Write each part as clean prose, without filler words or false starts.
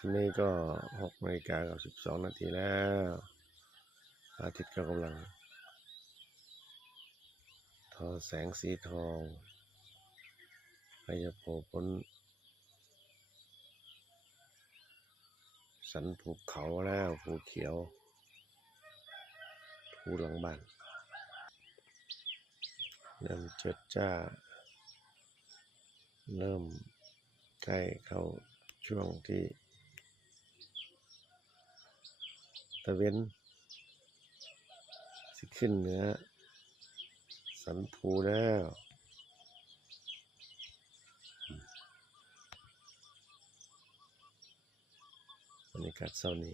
อันนี้ก็6:12 นาทีแล้วอาทิตย์ก็กำลังทอแสงสีทองใกล้จะโผล่พ้นสันภูเขาแล้วภูเขียวภูหลังบ้านเริ่มเจิดจ้าเริ่มใกล้เข้าช่วงที่ตะเว้นสิขึ้นเหนือสันภูแล้วบรรยากาศเช้านี้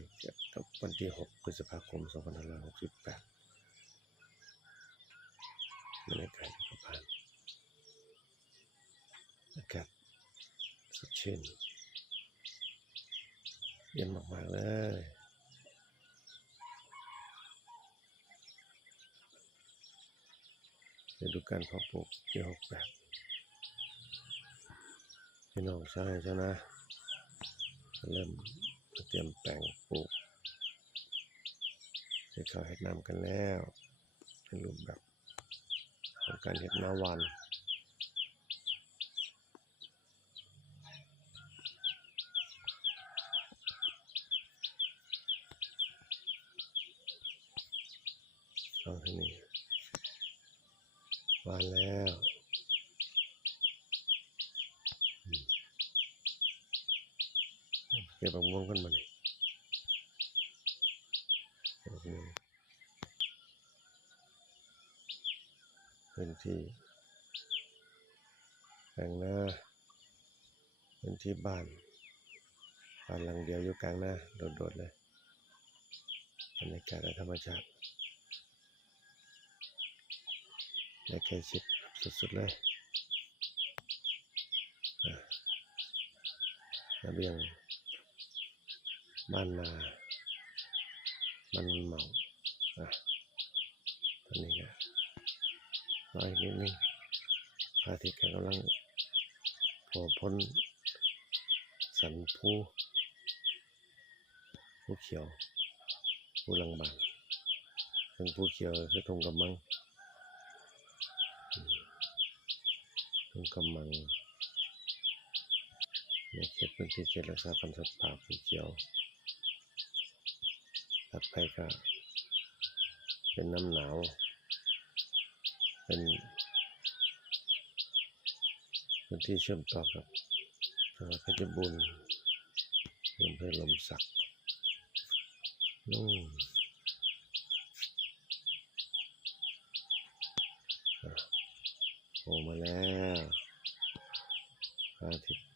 กับวันที่6 พฤษภาคม 2568บรรยากาศก็ผ่านอากาศสดชื่นเย็นมากๆเลยฤดูกาลเพาะปลูกปี68พี่น้องชาวไร่ชาวนาเริ่มเตรียมแปลงปลูกให้เขาเฮ็ดน้ำกันแล้วเป็นรูปแบบของการเฮ็ดนาหวานเอาทีนี้หวานแล้วเก็บบักม่วงกันมานี่พื้นที่แปลงนาพื้นที่บ้านหลังเดียวอยู่กลางนาโดดๆเลยบรรยากาศธรรมชาติและใกล้ชิดสุดๆเลยระเบียงบ้านนามันเหมาตอนนี้ก็รออีกนิดนึงพระอาทิตย์กำลังโผล่พ้นสันภูเขียวภูหลังบ้านซึ่งภูเขียวคือทุ่งกำมังในเขตพื้นที่เขตรักษาพันธุ์สัตว์ป่าภูเขียวถัดไปก็เป็นน้ำหนาวเป็นพื้นที่เชื่อมต่อกับเพชรบูรณ์อำเภอลมสักนู่นโผล่มาแล้วพระอาทิตย์